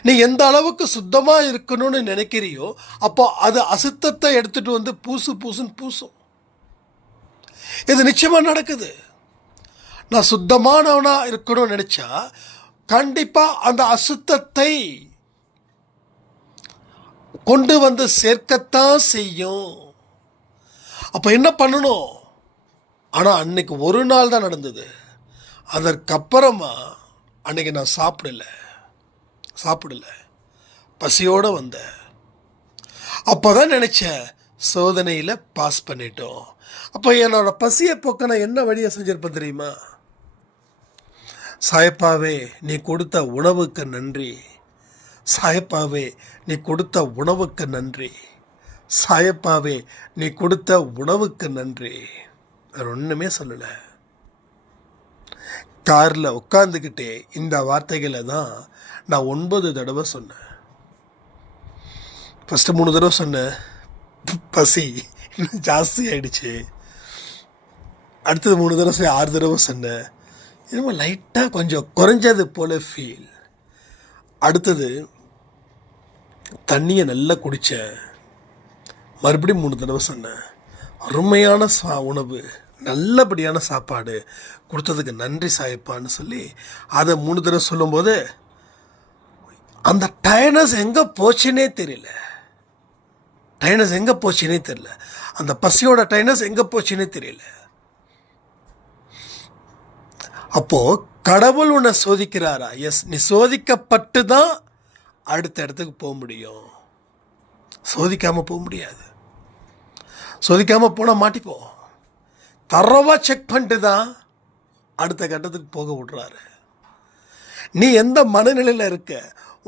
நீ எந்த அளவுக்கு சுத்தமாக இருக்கணும்னு நினைக்கிறியோ அப்போ அது அசுத்தத்தை எடுத்துகிட்டு வந்து பூசுன்னு பூசும். இது நிச்சயமாக நடக்குது. நான் சுத்தமானவனாக இருக்கணும்னு நினச்சா கண்டிப்பாக அந்த அசுத்தத்தை கொண்டு வந்து சேர்க்கத்தான் செய்யும். அப்போ என்ன பண்ணணும்? ஆனால் அன்னைக்கு ஒரு நாள் தான் நடந்தது. அதற்கப்புறமா அன்னைக்கு நான் சாப்பிடல, பசியோடு வந்தேன். அப்போ தான் நினச்சேன், சோதனையில் பாஸ் பண்ணிட்டோம். அப்போ என்னோட பசியை போக்க நான் என்ன வழியை செஞ்சிருப்பேன் தெரியுமா? சாயப்பாவே நீ கொடுத்த உணவுக்கு நன்றி, சாயப்பாவே நீ கொடுத்த உணவுக்கு நன்றி, சாயப்பாவே நீ கொடுத்த உணவுக்கு நன்றி. வேறு ஒன்றுமே சொல்லலை. காரில் உட்காந்துக்கிட்டே இந்த வார்த்தைகளை தான் நான் 9 தடவை சொன்னேன். ஃபஸ்ட்டு 3 தடவை சொன்னேன், பசி இன்னும் ஜாஸ்தி ஆயிடுச்சு. அடுத்தது 3 தடவை 6 தடவை சொன்னேன், இன்னும் லைட்டாக கொஞ்சம் குறைஞ்சது போல ஃபீல். அடுத்தது தண்ணியை நல்லா குடித்தேன், மறுபடியும் 3 தடவை சொன்னேன், அருமையான உணவு, நல்லபடியான சாப்பாடு கொடுத்ததுக்கு நன்றி சாயப்பான்னு சொல்லி அதை 3 தடவை சொல்லும்போது அந்த டயர்னஸ் எங்கே போச்சுன்னே தெரியல. அந்த பசியோட டயர்னஸ் எங்கே போச்சுன்னே தெரியல. அப்போது கடவுள் உன்னை சோதிக்கிறாரா? எஸ், நீ சோதிக்கப்பட்டு தான் அடுத்த இடத்துக்கு போக முடியும். சோதிக்காமல் போக முடியாது. சோதிக்காமல் போனால் மாட்டிப்போம். தரவாக செக் பண்ணிட்டு தான் அடுத்த கட்டத்துக்கு போக விட்றாரு. நீ எந்த மனநிலையில் இருக்க?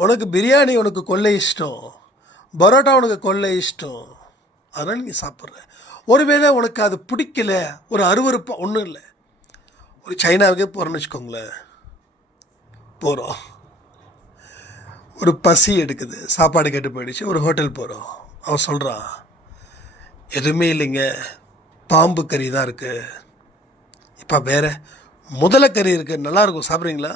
உனக்கு பிரியாணி உனக்கு கொள்ளை இஷ்டம், பரோட்டா உனக்கு கொள்ளை இஷ்டம், அதனால் நீங்கள் சாப்பிட்ற. ஒருவேளை உனக்கு அது பிடிக்கல, ஒரு அருவருப்பா ஒன்றும் இல்லை. ஒரு சைனாவுக்கே போகிறோன்னு வச்சுக்கோங்களேன், போகிறோம், ஒரு பசி எடுக்குது, சாப்பாடு கெட்டு போயிடுச்சு, ஒரு ஹோட்டல் போகிறோம், அவன் சொல்கிறான் எதுவுமே இல்லைங்க, பாம்பு கறி தான் இருக்குது. இப்போ வேறு முதலைக்கறி இருக்குது, நல்லாயிருக்கும், சாப்பிட்றீங்களா?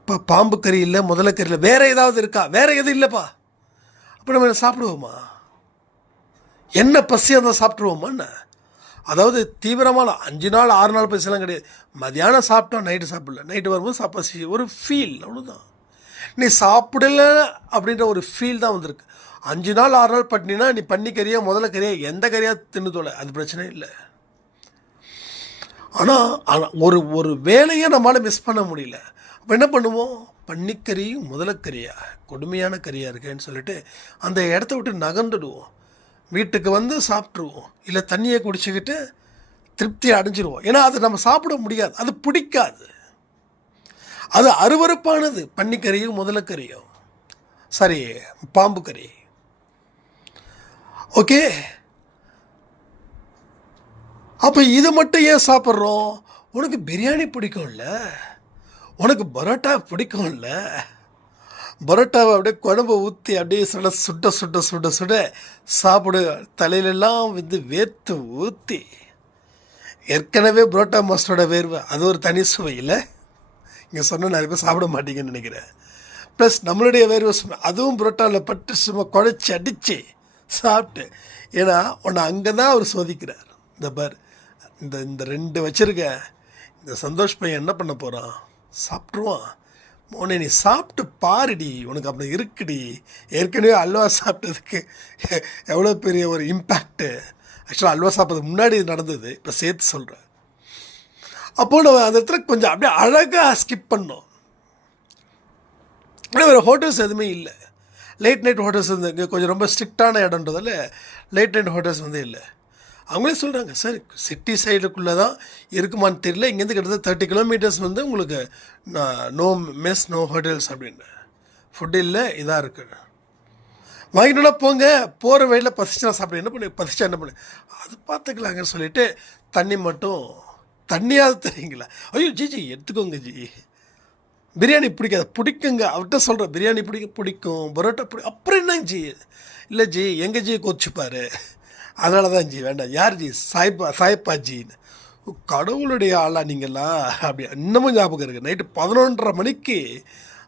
இப்போ பாம்பு கறி இல்லை, முதலைக்கறி வேறு ஏதாவது இருக்கா? வேறு எதுவும் இல்லைப்பா. அப்போ நம்ம சாப்பிடுவோமா? என்ன பசி அதை சாப்பிட்ருவோமா? என்ன அதாவது தீவிரமான 5 நாள் 6 நாள் பசிலாம் கிடையாது. மதியானம் சாப்பிட்டோம், நைட்டு சாப்பிடல, நைட்டு வரும்போது பசி, ஒரு ஃபீல், அவ்வளோதான். நீ சாப்பிடல அப்படின்ற ஒரு ஃபீல் தான் வந்திருக்கு. 5 நாள் 6 நாள் பட்டினா நீ பன்னிக்கறியா முதலைக்கறியா எந்த கறியாக தின்னுதோல, அது பிரச்சனை இல்லை. ஆனால் ஒரு வேலையை நம்மளால் மிஸ் பண்ண முடியல. அப்போ என்ன பண்ணுவோம்? பன்னிக்கறியும் முதலைக்கறியா கொடுமையான கறியாக இருக்கேன்னு சொல்லிட்டு அந்த இடத்த விட்டு நகர்ந்துடுவோம். வீட்டுக்கு வந்து சாப்பிட்ருவோம், இல்லை தண்ணியை குடிச்சிக்கிட்டு திருப்தி அடைஞ்சிருவோம். ஏன்னா அது நம்ம சாப்பிட முடியாது, அது பிடிக்காது, அது அருவருப்பானது. பன்னிக்கறியும் முதலைக்கறியும், சரி பாம்பு கறி, ஓகே. அப்போ இது மட்டும் ஏன் சாப்பிட்றோம்? உனக்கு பிரியாணி பிடிக்கும்ல, உனக்கு பரோட்டா பிடிக்கும்ல, பரோட்டாவை அப்படியே குழம்பு ஊற்றி அப்படியே சுட சாப்பிடு, தலையிலெல்லாம் வந்து வேர்த்து ஊற்றி. ஏற்கனவே பரோட்டா மாஸ்டரோட வேர்வை அது ஒரு தனி சுவை இல்லை, இங்கே சொன்ன நிறைய பேர் சாப்பிட மாட்டீங்கன்னு நினைக்கிறேன். ப்ளஸ் நம்மளுடைய வேர்வை சும்மா அதுவும் பரோட்டாவில் பட்டு சும்மா குழைச்சி அடித்து சாப்பிட்டு. ஏன்னா உன்னை அங்கே தான் அவர் சோதிக்கிறார். இந்த பார், இந்த 2 வச்சுருக்க, இந்த சந்தோஷ் பையன் என்ன பண்ண போகிறான்? சாப்பிட்ருவான். மோனே நீ சாப்பிட்டு பாருடி, உனக்கு அப்படி இருக்குடி. ஏற்கனவே அல்வா சாப்பிட்டதுக்கு எவ்வளோ பெரிய ஒரு இம்பேக்ட்டு. ஆக்சுவலாக அல்வா சாப்பிட்றதுக்கு முன்னாடி இது நடந்தது, இப்போ சேர்த்து சொல்கிறேன். அப்போது நம்ம அந்த இடத்துல கொஞ்சம் அப்படியே அழகாக ஸ்கிப் பண்ணோம். ஆனால் வேறு ஹோட்டல்ஸ் எதுவுமே இல்லை. லேட் நைட் ஹோட்டல்ஸ் வந்து இங்கே கொஞ்சம் ரொம்ப ஸ்ட்ரிக்டான இடம்ன்றதால லேட் நைட் ஹோட்டல்ஸ் வந்து இல்லை. அவங்களே சொல்கிறாங்க, சார் சிட்டி சைடுக்குள்ளே தான் இருக்குமான்னு தெரியல, இங்கேருந்து கிட்டத்தட்ட 30 கிலோமீட்டர்ஸ் வந்து உங்களுக்கு நோ மெஸ் நோ ஹோட்டல்ஸ் அப்படின்னு, ஃபுட் இல்லை, இதாக இருக்குது. வாங்கிட்டோன்னா போங்க, போகிற வழியில் பசிச்சா சாப்பிட, என்ன பண்ணு, பசிச்சா என்ன பண்ணு, அது பார்த்துக்கலாங்கன்னு சொல்லிட்டு தண்ணி மட்டும், தண்ணியாவது தெரியுங்களா, ஐயோ ஜி எடுத்துக்கோங்க ஜி, பிரியாணி பிடிக்காது, பிடிக்குங்க, அவர்கிட்ட சொல்கிறேன் பிரியாணி பிடிக்கும், பரோட்டா அப்புறம் என்ன ஜி, இல்லை ஜி எங்கள் ஜி கோச்சிப்பார், அதனால தான் ஜி வேண்டாம். யார் ஜி, சாய்ப்பா ஜின்னு. கடவுளுடைய ஆளா நீங்கள்லாம், அப்படி இன்னமும் ஞாபகம் இருக்குது. நைட்டு 11:30 மணிக்கு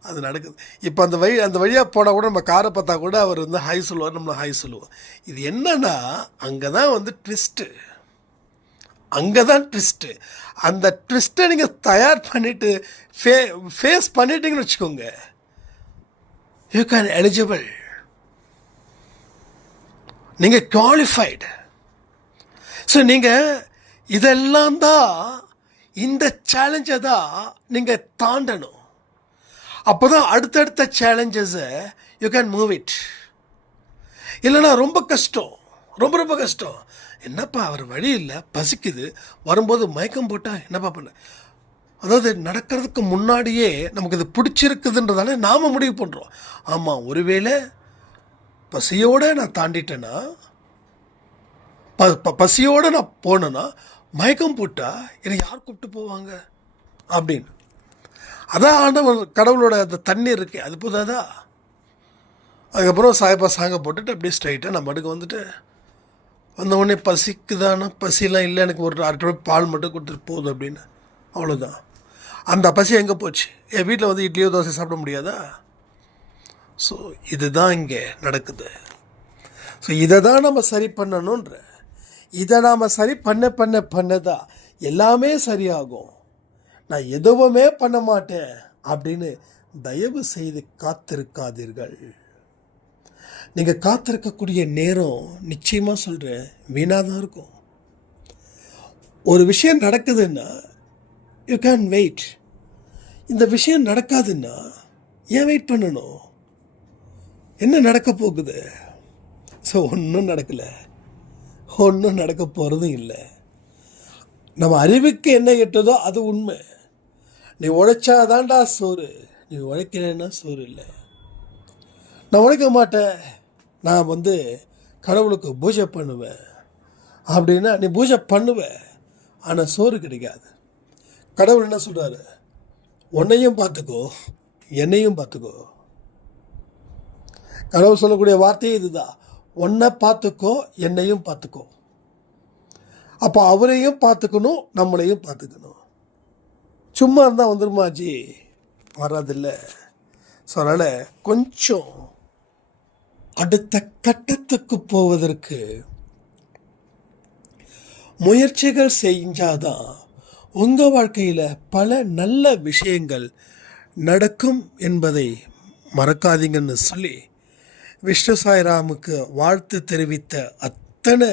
அது நடக்குது. இப்போ அந்த வழியாக போனால் கூட நம்ம காரை பார்த்தா கூட அவர் வந்து ஹாய் சொல்லுவார், நம்மளை ஹாய் சொல்லுவோம். இது என்னன்னா அங்கே தான் வந்து ட்விஸ்ட்டு, அங்கே தான் ட்விஸ்ட்டு. அந்த ட்விஸ்ட்டை நீங்கள் தயார் பண்ணிவிட்டு ஃபேஸ் பண்ணிட்டீங்கன்னு வச்சுக்கோங்க, யூ கேன் எலிஜிபிள், நீங்கள் குவாலிஃபைடு. ஸோ நீங்கள் இதெல்லாம் தான், இந்த சேலஞ்சை தான் நீங்கள் தாண்டணும். அப்போ தான் அடுத்தடுத்த சேலஞ்சஸை யூ கேன் மூவ் இட். இல்லைன்னா ரொம்ப கஷ்டம், ரொம்ப கஷ்டம். என்னப்பா அவர் வழி இல்லை, பசிக்குது, வரும்போது மயக்கம் போட்டால் என்னப்பா பண்ண, அதாவது நடக்கிறதுக்கு முன்னாடியே நமக்கு இது பிடிச்சிருக்குதுன்றதால நாம் முடிவு பண்ணுறோம். ஆமாம், ஒருவேளை பசியோடு நான் தாண்டிட்டேன்னா, பசியோடு நான் போனேன்னா, மயக்கம் போட்டால் என்னை யார் கூப்பிட்டு போவாங்க அப்படின்னு. அதான் ஆண்டவன் கடவுளோட அந்த தண்ணீர் இருக்கே, அது போதாதா. அதுக்கப்புறம் சாயப்பா சாங்க போட்டுட்டு அப்படியே ஸ்ட்ரைட்டாக நம்ம அடுக்க வந்துட்டு, வந்த உடனே பசிக்குதானா, பசிலாம் இல்லை, எனக்கு ஒரு 1/2 டம்ளர் பால் மட்டும் கொடுத்துட்டு போதும் அப்படின்னு, அவ்வளோதான். அந்த பசி எங்கே போச்சு? என் வீட்டில் வந்து இட்லியோ தோசை சாப்பிட முடியாதா? ஸோ இதுதான் இங்கே நடக்குது. ஸோ இதை தான் நம்ம சரி பண்ணணுன்ற, இதை நாம் சரி பண்ணதான் எல்லாமே சரியாகும். நான் எதுவுமே பண்ண மாட்டேன் அப்படின்னு தயவு செய்து காத்திருக்காதீர்கள். நீங்கள் காத்திருக்கக்கூடிய நேரம் நிச்சயமாக சொல்கிறேன் வீணாக தான் இருக்கும். ஒரு விஷயம் நடக்குதுன்னா யூ கேன் வெயிட். இந்த விஷயம் நடக்காதுன்னா ஏன் வெயிட் பண்ணணும்? என்ன நடக்க போகுது? ஸோ ஒன்றும் நடக்கலை, ஒன்றும் நடக்க போகிறதும் இல்லை. நம்ம அறிவுக்கு என்ன எட்டதோ அது உண்மை. நீ உழைச்சாதான்டா சோறு, நீ உழைக்கிறேன்னா சோறு இல்லை. நான் உழைக்க மாட்டேன், நான் வந்து கடவுளுக்கு பூஜை பண்ணுவேன் அப்படின்னா நீ பூஜை பண்ணுவேன், ஆனால் சோறு கிடைக்காது. கடவுள் என்ன சொல்கிறாரு? உன்னையும் பார்த்துக்கோ, என்னையும் பார்த்துக்கோ. கடவுள் சொல்லக்கூடிய வார்த்தையே இதுதான், உன்னை பார்த்துக்கோ, என்னையும் பார்த்துக்கோ. அப்போ அவரையும் பார்த்துக்கணும், நம்மளையும் பார்த்துக்கணும். சும்மா இருந்தால் வந்துருமா ஜி? வராதில்லை. ஸோ அதனால் கொஞ்சம் அடுத்த கட்டத்துக்கு போவதற்கு முயற்சிகள் செஞ்சாதான் உங்கள் வாழ்க்கையில் பல நல்ல விஷயங்கள் நடக்கும் என்பதை மறக்காதீங்கன்னு சொல்லி விஷ்ணு சாய்ராமுக்கு வாழ்த்து தெரிவித்த அத்தனை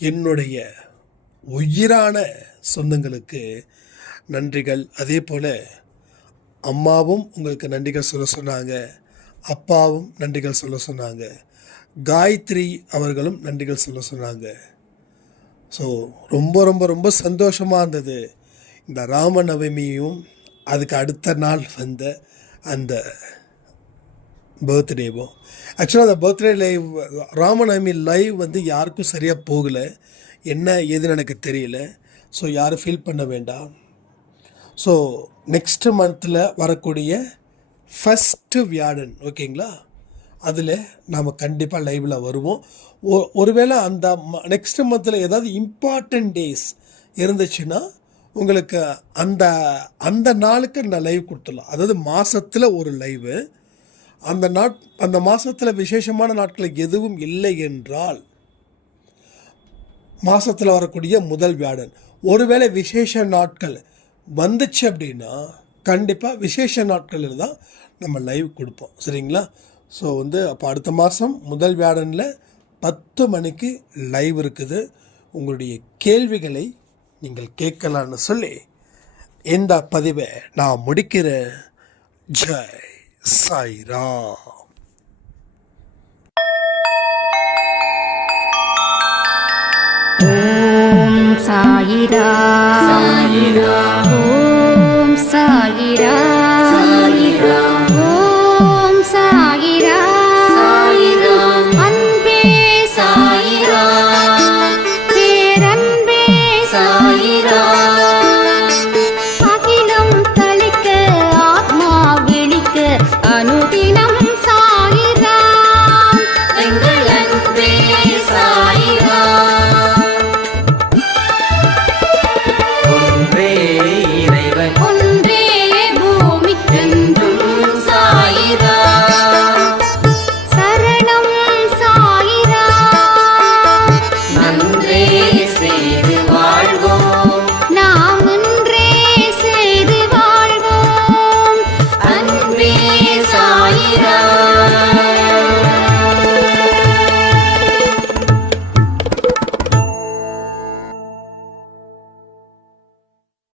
என்னுடைய உயிரான சொந்தங்களுக்கு நன்றிகள். அதே போல் அம்மாவும் உங்களுக்கு நன்றிகள் சொல்ல சொன்னாங்க, அப்பாவும் நன்றிகள் சொல்ல சொன்னாங்க, காயத்ரி அவர்களும் நன்றிகள் சொல்ல சொன்னாங்க. ஸோ ரொம்ப ரொம்ப ரொம்ப சந்தோஷமாக இருந்தது. இந்த ராமநவமியும் அதுக்கு அடுத்த நாள் வந்த அந்த பர்த்டேவும். ஆக்சுவலாக அந்த பர்த்டே லைவ், ராமநவமி லைவ் வந்து யாருக்கும் சரியாக போகலை, என்ன ஏதுன்னு எனக்கு தெரியல. ஸோ யாரும் ஃபீல் பண்ண வேண்டாம். ஸோ நெக்ஸ்ட்டு மந்தில் வரக்கூடிய ஃபஸ்ட்டு வியாழன், ஓகேங்களா, அதில் நாம் கண்டிப்பாக லைவில் வருவோம். ஒருவேளை அந்த நெக்ஸ்ட் மந்தில் ஏதாவது இம்பார்ட்டண்ட் டேஸ் இருந்துச்சுன்னா உங்களுக்கு அந்த நாளுக்கு நான் லைவ் கொடுத்துடலாம். அதாவது மாதத்தில் ஒரு லைவு, அந்த மாதத்தில் விசேஷமான நாட்கள் எதுவும் இல்லை என்றால் மாதத்தில் வரக்கூடிய முதல் வியாழன். ஒருவேளை விசேஷ நாட்கள் வந்துச்சு அப்படின்னா கண்டிப்பாக விசேஷ நாட்களில் தான் நம்ம லைவ் கொடுப்போம், சரிங்களா? ஸோ வந்து அப்போ அடுத்த மாதம் முதல் வியாழனில் 10 மணிக்கு லைவ் இருக்குது. உங்களுடைய கேள்விகளை நீங்கள் கேட்கலான்னு சொல்லி இந்த பதிவை நான் முடிக்கிறேன். ஜெய் சாய்ராம். ஓம் சாயிரா.